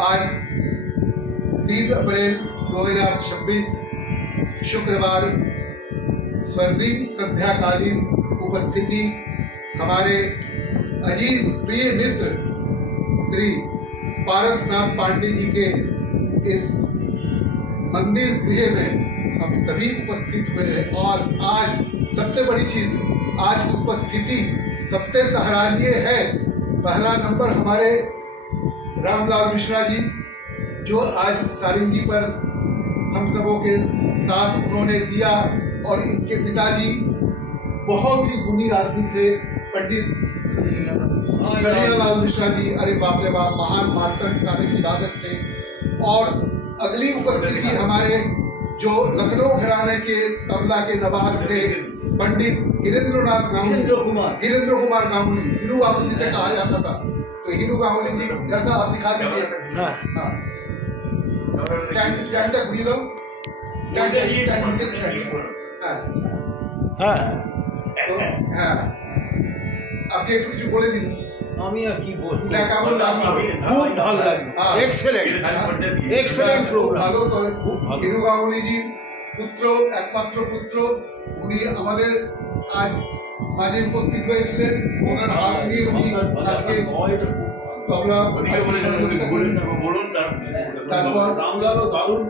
आज 3 अप्रैल 2026 शुक्रवार स्वर्णिम संध्याकालीन उपस्थिति हमारे अजीज प्रिय मित्र श्री पारसनाथ पांडे जी के इस मंदिर गृह में हम सभी उपस्थित हुए हैं। और आज सबसे बड़ी चीज, आज की उपस्थिति सबसे सराहनीय है। पहला नंबर हमारे रामलाल मिश्रा जी, जो आज सारंगी पर हम सबों के साथ उन्होंने दिया, और इनके पिताजी बहुत ही गुणी आदमी थे, पंडित कन्हैयालाल मिश्रा जी। अरे बाप रे बाप, महान मार्तंड सारंगी वादक थे। और अगली उपस्थिति हमारे जो लखनऊ घराने के तबला के नवाज थे, पंडित हिरेंद्र कुमार गांगुली, हिरू बाबू जी से कहा जाता था। तो हिरू गांगुली जी, जैसा आप दिखा दीजिए। स्टैंड तक घुरी दो, स्टैंड আপনি একটু কিছু বলে দিন। আমি আর কি বলবো, না কেমন লাগলো? খুব ভালো লাগলো, এক্সেলেন্ট প্রোগ্রাম, ভালো। তো খুব ভালো। হিরু গাঙ্গুলি জির পুত্র, একমাত্র পুত্র, উনি আমাদের আজ মাঝে উপস্থিত হয়েছিলেন। ওনার হাত নিয়ে উনি আজকে তবলা তারপর রামলালও দারুণ,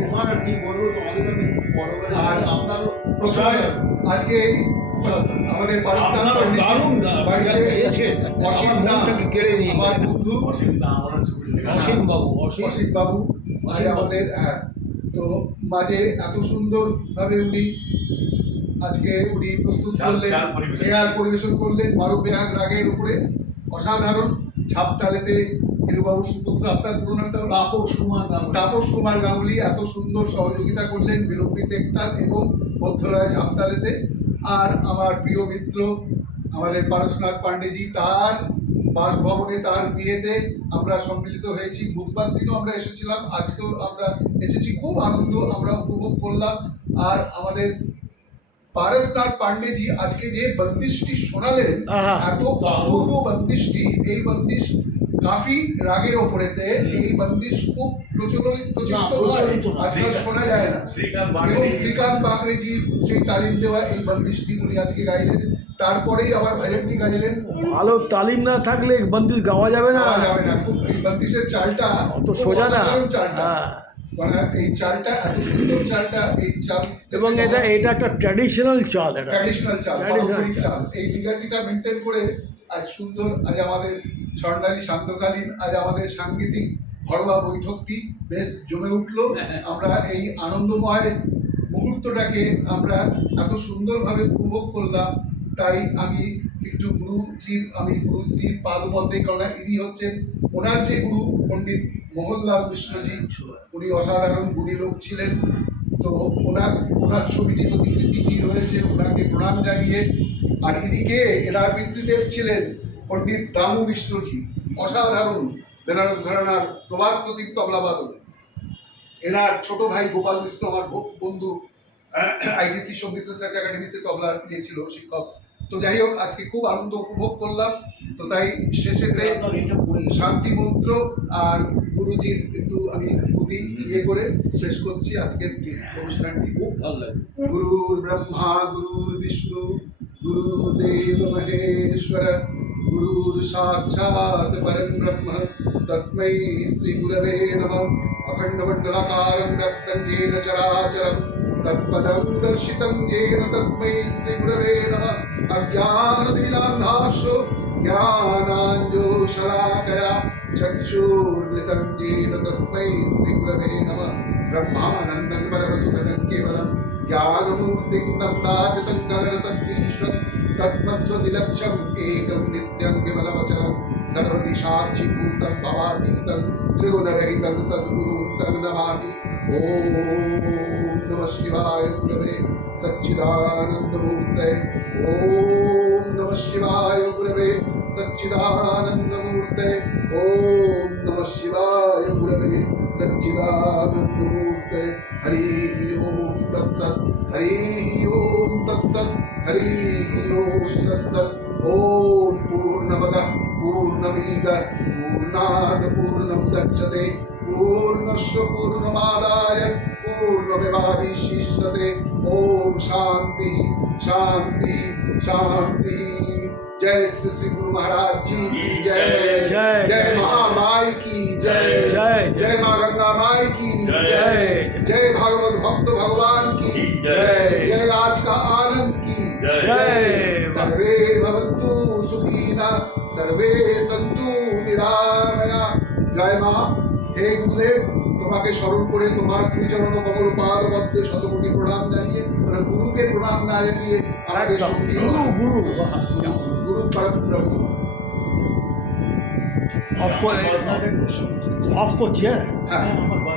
তোমার আর কি বলবো, তোমাদের আমি আর আপনারও প্রথমে আজকে আমাদের দারুণ বাড়িতে মনটাকে কেড়ে নিয়ে আমার বন্ধু অসীম বাবু আজ আমাদের, হ্যাঁ, তো মাঝে এত সুন্দর ভাবে উনি আজকে প্রস্তুত করলেন, খেয়াল পরিবেশন করলেন মারু বেহাগ রাগের উপরে। অসাধারণ ঝাপতালেতে হিরুবাবুর সুপুত্র, আপনার পুরো নামটা তাপস কুমার গাঙ্গুলি এত সুন্দর সহযোগিতা করলেন বিলম্বিত একতাল এবং মধ্যলয় ঝাপতালেতে। আর আমার প্রিয় মিত্র আমাদের পারসনাথ পান্ডেজি, তার বাসভবনে, তার বিয়েতে আমরা সম্মিলিত হয়েছি। বুধবার দিনও আমরা এসেছিলাম, আজকেও আমরা এসেছি। খুব আনন্দ আমরা উপভোগ করলাম। আর আমাদের পারসনাথ পান্ডেজি আজকে যে বন্দিশটি শোনালেন, এত অপূর্ব বন্দিশটি, এই বন্দিশ কাফি রাগের ওপরেতে, এই বন্দিশ খুব প্রচলিত আজকাল শোনা যায় না। এবং শ্রীকান্ত বাগরেজির সেই তালিম দেওয়া এই বন্দিশটি উনি আজকে গাইলেন। তারপরেই আবার ভাইলেন্টি গাইলেন। ভালো তালিম না থাকলে বন্দিশ গাওয়া যাবে না। খুব এই বন্দিশের চালটা অত সোজা না, মানে এই চালটা এত সুন্দর, চালটা এই চাল, এবং এটা একটা ট্র্যাডিশনাল চাল, চাল। এই লিগাসিটা মেনটেন করে আজ সুন্দর, আজ আমাদের স্বর্ণালী শান্তকালীন, আজ আমাদের সাংগীতিক ঘরোয়া বৈঠকটি বেশ জমে উঠল। আমরা এই আনন্দময় মুহূর্তটাকে আমরা এত সুন্দরভাবে উপভোগ করলাম। তাই আমি একটু গুরুজির পাদপদ্মে, কারণ ইনি হচ্ছেন ওনার যে গুরু পণ্ডিত মোহনলাল মিশ্রজি, উনি অসাধারণ গুণী লোক ছিলেন। তো ওনার ছবিটি প্রতিকৃতি রয়েছে, ওনাকে প্রণাম জানিয়ে। আর ইনিকে, এনার পিতৃদেব ছিলেন পণ্ডিত দামু মিশ্রজি, অসাধারণ বেনারস ঘরানার প্রবাদ প্রতীক তবলাবাদক। এনার ছোট ভাই গোপাল মিশ্র আমার বন্ধু, আইটিসি সঙ্গীত রিসার্চ একাডেমিতে তবলার ছিল শিক্ষক। তো যাই হোক, আজকে খুব আনন্দ উপভোগ করলাম। তো তাই শেষেতে শান্তি মন্ত্র আর গুরুজির একটু আমি স্তুতি করে শেষ করছি আজকের অনুষ্ঠানটি। খুব ভালো লাগে। গুরুর ব্রহ্মা গুরুর বিষ্ণু গুরুদেব মহেশ্বর গুরুর সাক্ষাৎ পরম ব্রহ্ম তস্मै শ্রী গুরবে নমঃ। অখণ্ডমণ্ডলাকারং ব্যক্তং येन চরাচরম তৎপদং দর্শিতং येन তস্मै শ্রী গুরবে নমঃ। অজ্ঞানতিমিরান্ধাস্য জ্ঞানাঞ্জনশলাকয়া চক্ষুর্মৃतं येन তস্मै শ্রী গুরবে নমঃ। ব্রহ্মানন্দং পরমসুখদং কেবলম ज्ञानमूर्तिं नन्दातीतं गगनसदृशं तत्मस्वदिलक्षम् एकं नित्यं विमलमचलं सर्वदिशाक्षिभूतं भवातीतं त्रिगुणरहितं सद्गुरुं तं नमामि। ॐ नमः शिवाय गुरवे सच्चिदानन्दमूर्तये। ॐ नमः शिवाय गुरवे सच्चिदानन्दमूर्तये। ॐ नमः शिवाय गुरवे सच्चिदानन्दमूर्तये। हरि ओम तत्सत्। हरि ओम तत्सत्। हरि ओम तत्सत्। ओम पूर्णमदः पूर्णमिद पूर्णात् पूर्णमुदच्यते पूर्णस्य पूर्णमादाय पूर्णमेवावशिष्यते ओम शांति शांति शांति। जय श्री गुरु महाराज जी की जय। जय। जय महामाई की जय। जय। जय माँ गंगा माई की जय। जय भागवत भक्त भगवान की जय। जय आज का आनंद की जय। सर्वे भवन्तु सुखिनः सर्वे सन्तु निरामया। जय মা। হে গুরুদেব, তোমাকে স্মরণ করে তোমার শ্রীচরণ কমল পাদ পদ্মে শতকোটি প্রণাম জানিয়ে, মানে গুরুকে প্রণাম না জানিয়ে আমাদের সঙ্গী गुरु गुरु গুরু পরব্রহ্ম। आपको आपको चाहिए হ্যাঁ আমার